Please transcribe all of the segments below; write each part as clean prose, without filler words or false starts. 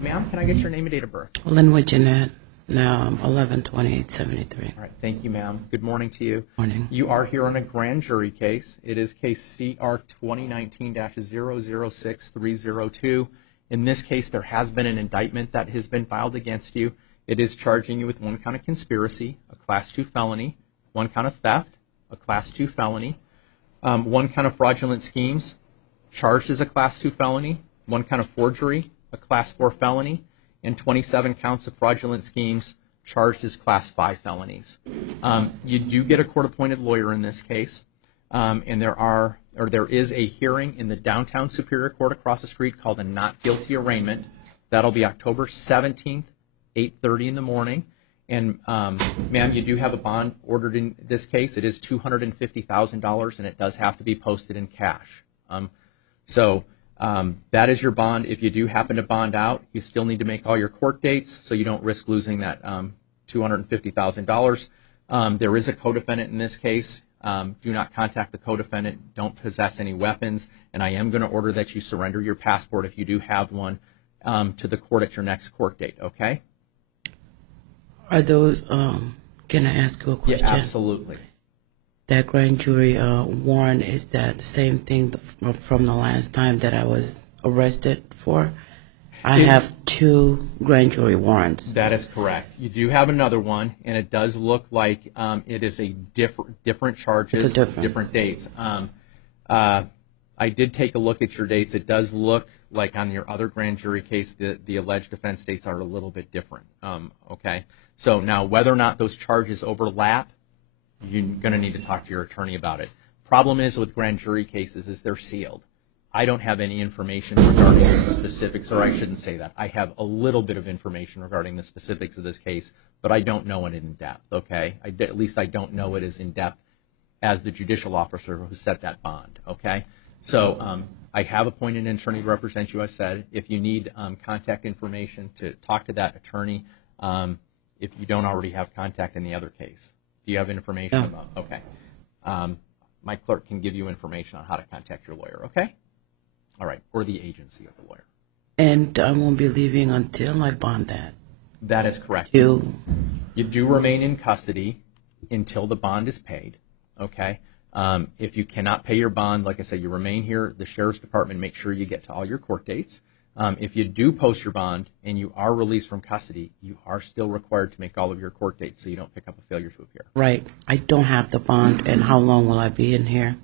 Ma'am, can I get your name and date of birth? Lynwood Jennet, now 11/28/73. All right, thank you, ma'am. Good morning to you. Morning. You are here on a grand jury case. It is case CR 2019-006302. In this case, there has been an indictment that has been filed against you. It is charging you with one count of conspiracy, a Class 2 felony, one count of theft, a Class 2 felony, one count of fraudulent schemes, charged as a Class 2 felony, one count of forgery, a Class 4 felony, and 27 counts of fraudulent schemes charged as Class 5 felonies. You do get a court-appointed lawyer in this case, and there is a hearing in the downtown Superior Court across the street called a not guilty arraignment. That'll be October 17th, 8:30 in the morning. And ma'am, you do have a bond ordered in this case. It is $250,000, and it does have to be posted in cash. That is your bond. If you do happen to bond out, you still need to make all your court dates so you don't risk losing that $250,000. There is a co-defendant in this case. Do not contact the co-defendant. Don't possess any weapons. And I am going to order that you surrender your passport, if you do have one, to the court at your next court date, okay? Are those, can I ask you a question? Yeah, absolutely. That grand jury warrant, is that same thing from the last time that I was arrested for? I have 2 grand jury warrants. That is correct. You do have another one, and it does look like it is a different charges, different dates. I did take a look at your dates. It does look like on your other grand jury case, the alleged offense dates are a little bit different. Okay. So now, whether or not those charges overlap, you're going to need to talk to your attorney about it. Problem is with grand jury cases is they're sealed. I don't have any information regarding the specifics, or I shouldn't say that. I have a little bit of information regarding the specifics of this case, but I don't know it in depth, okay? At least I don't know it as in depth as the judicial officer who set that bond, okay? So I have appointed an attorney to represent you, I said. If you need contact information to talk to that attorney, if you don't already have contact in the other case. Do you have information about? Okay. My clerk can give you information on how to contact your lawyer, okay? All right, or the agency of the lawyer. And I won't be leaving until I bond that. That is correct. You do remain in custody until the bond is paid, okay? If you cannot pay your bond, like I said, you remain here. The Sheriff's Department make sure you get to all your court dates. If you do post your bond and you are released from custody, you are still required to make all of your court dates so you don't pick up a failure to appear. Right. I don't have the bond, and how long will I be in here?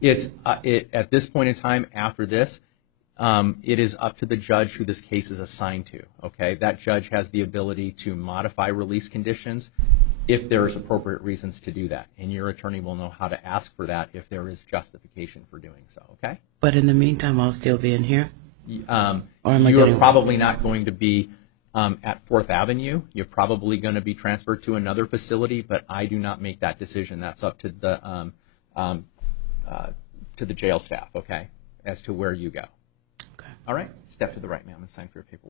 It's at this point in time, after this, it is up to the judge who this case is assigned to, okay? That judge has the ability to modify release conditions if there is appropriate reasons to do that, and your attorney will know how to ask for that if there is justification for doing so, okay? But in the meantime, I'll still be in here? You are probably not going to be at 4th Avenue. You're probably going to be transferred to another facility, but I do not make that decision. That's up to the jail staff, okay, as to where you go. Okay. All right? Step to the right, ma'am, and sign for your paperwork.